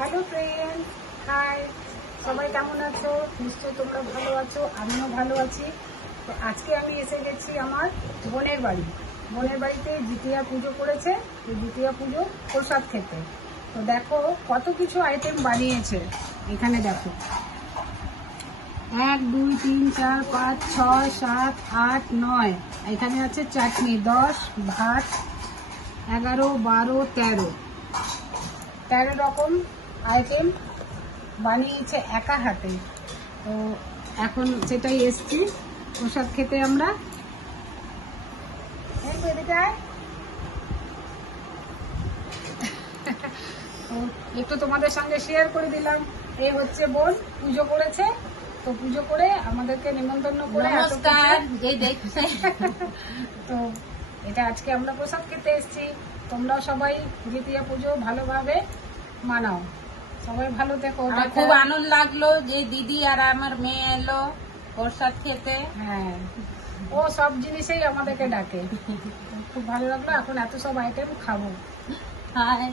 Hello friend, high, সবাই কেমন আছো? নিশ্চয়ই তোমরা ভালো আছো, আমিও ভালো আছি। তো আজকে আমি এসে গেছি আমার বোনের বাড়ি। বোনের বাড়িতে দ্বিতীয়া পুজো করেছে, এই দ্বিতীয়া পুজো প্রসাদ খেতে। তো দেখো কত কিছু আইটেম বানিয়েছে। এখানে দেখো 1 2 3 4 5 6 7 8 9, এখানে আছে চাটনি 10, ভাত 11 12 13 রকম আইটেম বানিয়েছে একা হাতে। তো এখন সেটাই এসছি প্রসাদ খেতে আমরা। তো একটু তোমাদের সঙ্গে শেয়ার করে দিলাম। এই হচ্ছে বোন, পুজো করেছে। তো পুজো করে আমাদেরকে নিমন্ত্রণ করে তো এটা আজকে আমরা প্রসাদ খেতে এসেছি। তোমরাও সবাই দ্বিতীয় পুজো ভালোভাবে মানাও। সবাই ভালো থেকো। খুব আনন্দ লাগলো যে দিদি আর আমার মেয়ে এলো প্রসাদ খেতে। হ্যাঁ, ও সব জিনিসেই আমাদেরকে ডাকে। খুব ভালো লাগলো। এখন এত সব আইটেম খাবো। হাই।